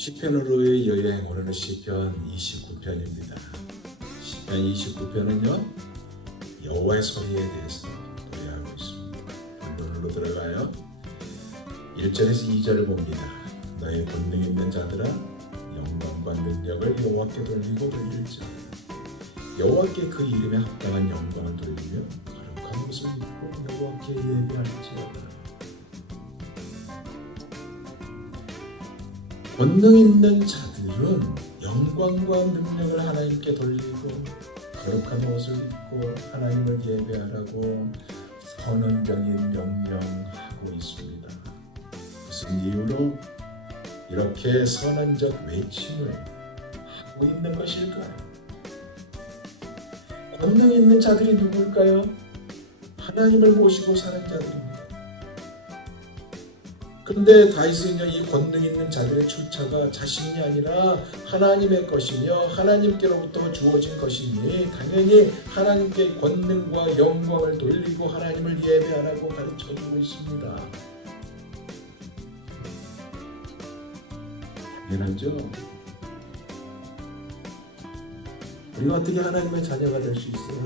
시편으로의 여행, 오늘은 시편 29편입니다. 시편 29편은요 여호와의 소리에 대해서 노래하고 있습니다. 본론으로 들어가요. 1절에서 2절을 봅니다. 너의 권능 있는 자들아 영광과 능력을 여호와께 돌리고 돌릴지어다. 여호와께 그 이름에 합당한 영광을 돌리며 거룩한 옷을 입고 여호와께 예배할지어다. 권능 있는 자들은 영광과 능력을 하나님께 돌리고 거룩한 옷을 입고 하나님을 예배하라고 선언적인 명령하고 있습니다. 무슨 이유로 이렇게 선언적 외침을 하고 있는 것일까요? 권능 있는 자들이 누구일까요? 하나님을 모시고 사는 자들입니다. 그런데 다윗은요 이 권능 있는 자들의 출처가 자신이 아니라 하나님의 것이며 하나님께로부터 주어진 것이니 당연히 하나님께 권능과 영광을 돌리고 하나님을 예배하라고 가르쳐주고 있습니다. 당연하죠. 우리가 어떻게 하나님의 자녀가 될 수 있어요?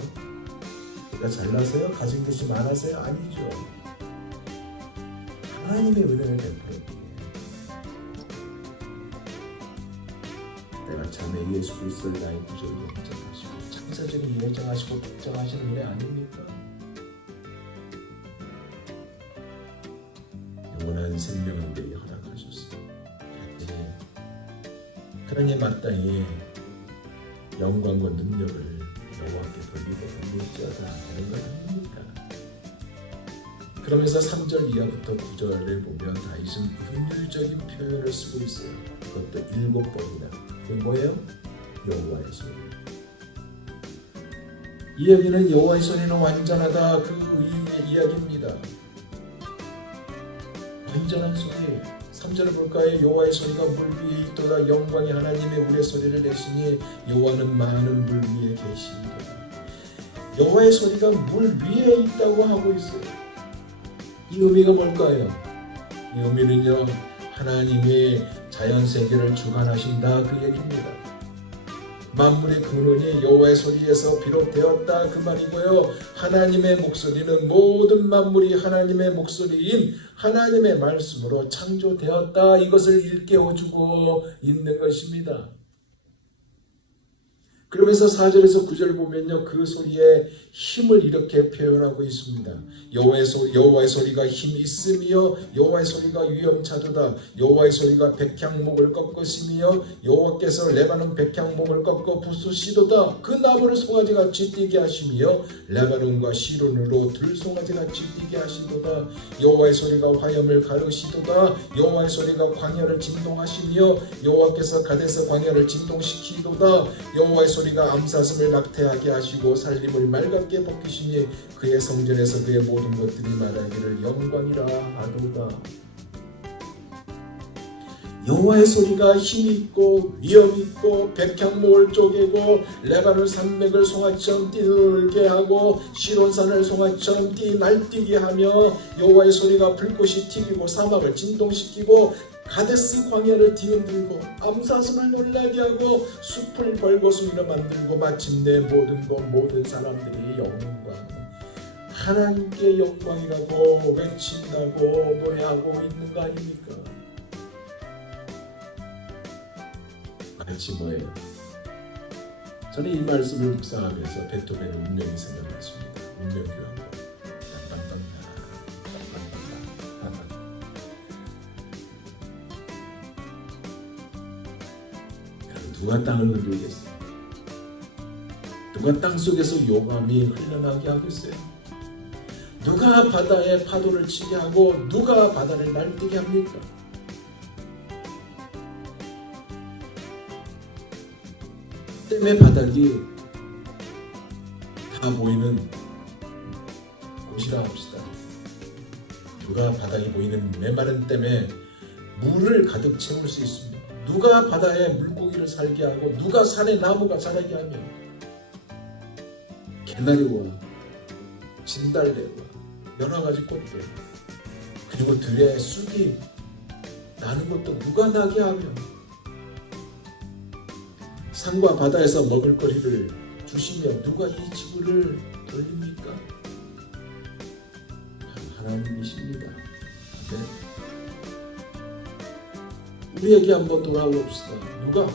우리가 잘나서요? 가진 것이 많아서요? 아니죠. 하나님의 은혜를 베풀었기에 내가 참에 예수 그리스도를 나의 구주로 인정하시고 창세전에 예정하시고 독점하시는 은혜 아닙니까? 영원한 생명을 우리에게 허락하셨습니다. 하나님 마땅히 영광과 능력을 여호와께 돌리고 돌릴지어다 하는 것 아닙니까? 그러면서 3절 이하부터 9절을 보면 다윗은 분율적인 표현을 쓰고 있어요. 그것도 7번이나. 그게 뭐예요? 여호와의 소리. 이 여기는 여호와의 소리는 완전하다 그 의미의 이야기입니다. 완전한 소리. 3절을 볼까요? 여호와의 소리가 물 위에 있도다. 영광이 하나님의 우레 소리를 내시니 여호와는 많은 물 위에 계시리로다. 여호와의 소리가 물 위에 있다고 하고 있어요. 이 의미가 뭘까요? 이 의미는요 하나님이 자연세계를 주관하신다 그 얘기입니다. 만물의 근원이 여호와의 소리에서 비롯되었다 그 말이고요. 하나님의 목소리는 모든 만물이 하나님의 목소리인 하나님의 말씀으로 창조되었다 이것을 일깨워주고 있는 것입니다. 그러면서 4절에서 9절 보면요 그 소리의 힘을 이렇게 표현하고 있습니다. 여호와의 소리가 힘이 있으며 여호와의 소리가 위엄차도다. 여호와의 소리가 백향목을 꺾으시며 여호와께서 레바논 백향목을 꺾어 부수시도다. 그 나무를 송아지같이 뛰게 하시며 레바논과 시론으로 들송아지같이 뛰게 하시도다. 여호와의 소리가 화염을 가르시도다. 여호와의 소리가 광야를 진동하시며 여호와께서 가데스 광야를 진동시키도다. 여호와의 소리가 암사슴을 낙태하게 하시고 살림을 맑게 벗기시니 그의 성전에서 그의 모든 것들이 말하기를 영광이라 하도다. 여호와의 소리가 힘있고 위엄있고 백향목을 쪼개고 레바논 산맥을 송아지처럼 뛰게 하고 시론산을 송아지처럼 날뛰게 하며 여호와의 소리가 불꽃이 튀기고 사막을 진동시키고 가데스 광야를 뒤흔들고 암사슴을 놀라게 하고 숲을 벌거숭이로 만들고 마침내 모든 사람들이 영광 하나님께 영광이라고 외친다고 노래하고 있는 거 아닙니까? 마치 뭐예요? 저는 이 말씀을 묵상하면서 베토벤의 운명이 생각났습니다. 운명교향 누가 땅을 흔들겠어요? 누가 땅속에서 요감이 흘러나게 하겠어요? 누가 바다에 파도를 치게 하고 누가 바다를 날뛰게 합니까? 댐의 바닥이 다 보이는 곳이라 합시다. 누가 바닥이 보이는 메마른 댐에 물을 가득 채울 수 있습니다. 누가 바다에 물고기를 살게 하고 누가 산에 나무가 자라게 하며 개나리와 진달래와 여러 가지 꽃들 그리고 들에 쑥이 나는 것도 누가 나게 하며 산과 바다에서 먹을거리를 주시며 누가 이 지구를 돌립니까? 하나님이십니다. 네. 우리에게 한번 돌아옵시다. 누가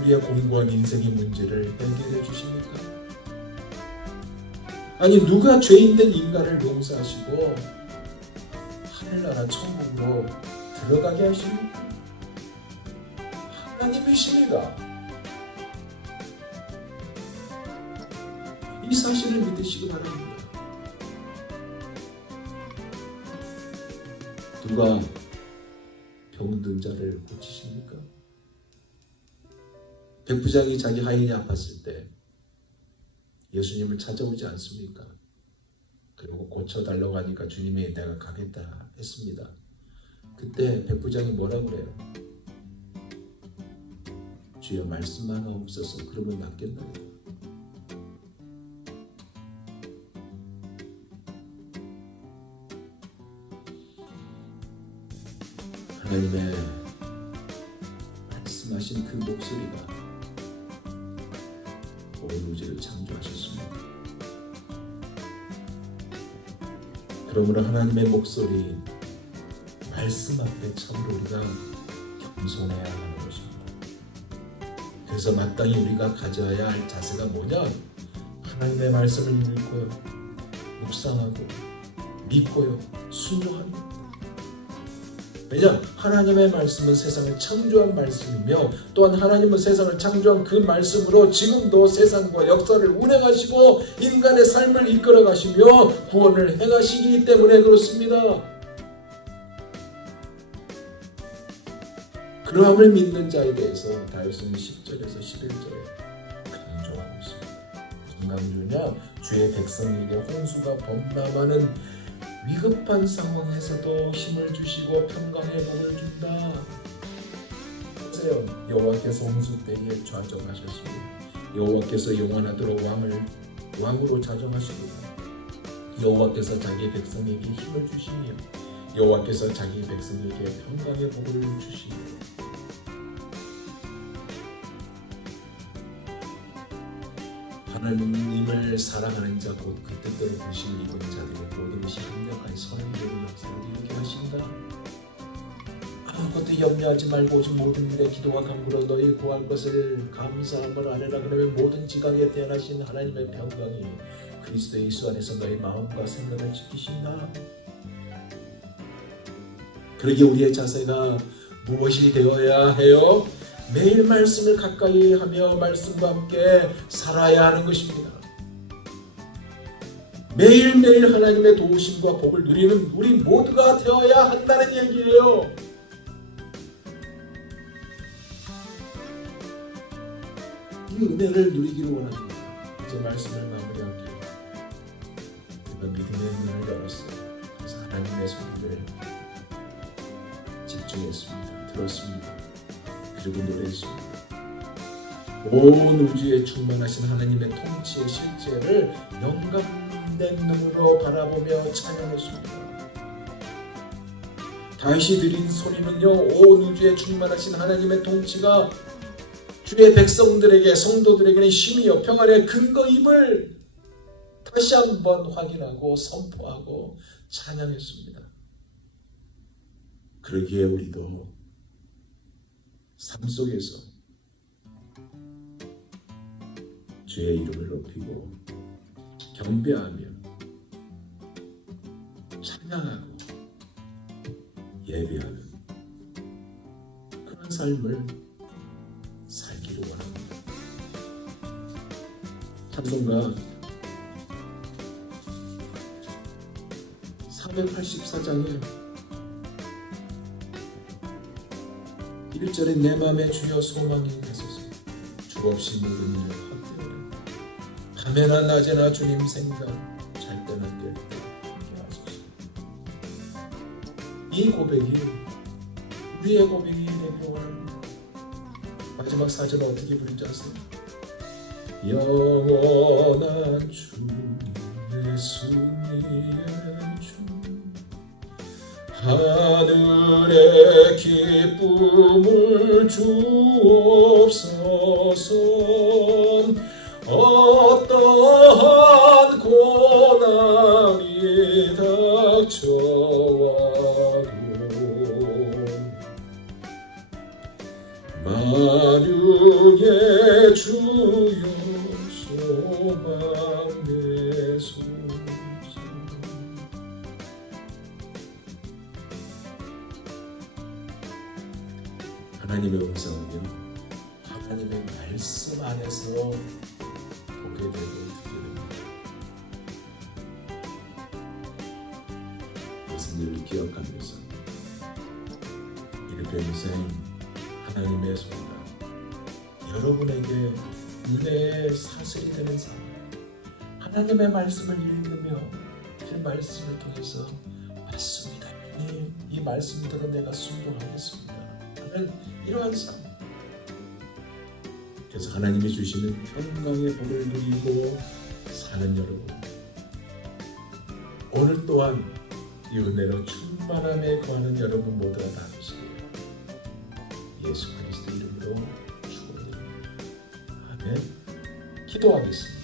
우리의 공고한 인생의 문제를 해결해 주십니까? 아니 누가 죄인된 인간을 용서하시고 하늘나라 천국으로 들어가게 하십니까? 하나님이십니다. 이 사실을 믿으시기 바랍니다. 누가 병든 자를 고치십니까? 백부장이 자기 하인이 아팠을 때 예수님을 찾아오지 않습니까? 그리고 고쳐달라고 하니까 주님이 내가 가겠다 했습니다. 그때 백부장이 뭐라고 그래요? 주여 말씀만 없어서 그러면 낫겠나요? 하나님의 말씀하신 그 목소리가 온 우주를 창조하셨습니다. 그러므로 하나님의 목소리, 말씀 앞에 참으로 우리가 겸손해야 하는 것입니다. 그래서 마땅히 우리가 가져야 할 자세가 뭐냐? 하나님의 말씀을 읽고요, 묵상하고, 믿고요, 순종하는 것. 왜냐? 하나님의 말씀은 세상을 창조한 말씀이며 또한 하나님은 세상을 창조한 그 말씀으로 지금도 세상과 역사를 운행하시고 인간의 삶을 이끌어 가시며 구원을 행하시기 때문에 그렇습니다. 그러함을 믿는 자에 대해서 다윗은 10절에서 11절에 강조하고 있습니다. 무슨 강조냐? 주의 백성에게 홍수가 범람하는 위급한 상황에서도 힘을 주시고 평강의 복을 준다. 보세요. 여호와께서 홍수 때에 좌정하셨습니다. 여호와께서 영원하도록 왕으로 좌정하십니다. 여호와께서 자기 백성에게 힘을 주시며 여호와께서 자기 백성에게 평강의 복을 주시며 하나님을 사랑하는 자 곧 그 뜻대로 부르심을 입은 자들의 모든 것이 합력하여 선한 역사를 이루게 하신다. 아무것도 염려하지 말고 오직 모든 일에 기도와 간구로 너희 구할 것을 감사함을 아뢰라. 그러면 모든 지각에 대하신 하나님의 평강이 그리스도 예수 안에서 너희 마음과 생각을 지키신다. 그러기에 우리의 자세가 무엇이 되어야 해요? 매일 말씀을 가까이 하며 말씀과 함께 살아야 하는 것입니다. 매일매일 하나님의 도우심과 복을 누리는 우리 모두가 되어야 한다는 얘기예요. 이 은혜를 누리기를 원합니다. 이제 말씀을 마무리할게요. 우리가 믿음의 눈을 열었어요. 그래서 하나님의 소리를 집중했습니다. 들었습니다. 그리고 노래했습니다. 온 우주에 충만하신 하나님의 통치의 실제를 영감된 눈으로 바라보며 찬양했습니다. 다윗이 드린 소리는요, 온 우주에 충만하신 하나님의 통치가 주의 백성들에게, 성도들에게는 힘이요 평안의 근거임을 다시 한번 확인하고 선포하고 찬양했습니다. 그러기에 우리도 삶 속에서 주의 이름을 높이고 경배하며 찬양하고 예배하는 그런 삶을 살기를 원합니다. 찬송가 484장에 1절에 내 맘에 주여 소망이 되소서. 주 없이 모든 일을 헛되어라. 밤에나 낮에나 주님 생각, 잘 때나 깰 때 함께 하소서. 이 고백이 우리의 고백이 되기를 원합니다. 마지막 4절은 어떻게 부른지 아세요? 영원한 주 예수님의 주 하늘의 기쁨을 주옵소서. 어떠한 고난이 닥쳐와도 만유의 주여 소망내소서. 하나님의 음성은요, 하나님의 말씀 안에서 보게 되고 듣게 됩니다. 이것은 늘 기억하면서 이렇게 인생 하나님의 소리가 여러분에게 은혜의 사슬이 되는 삶, 하나님의 말씀을 읽으며 그 말씀을 통해서 맞습니다, 이 말씀대로 내가 순종하겠습니다 하는 이러한 삶. 그래서 하나님이 주시는 평강의 복을 누리고 사는 여러분, 오늘 또한 이 은혜로 충만함에 거하는 여러분 모두가 다 되시길 예수 그리스도 이름으로 축원드립니다. 아멘. 기도하겠습니다.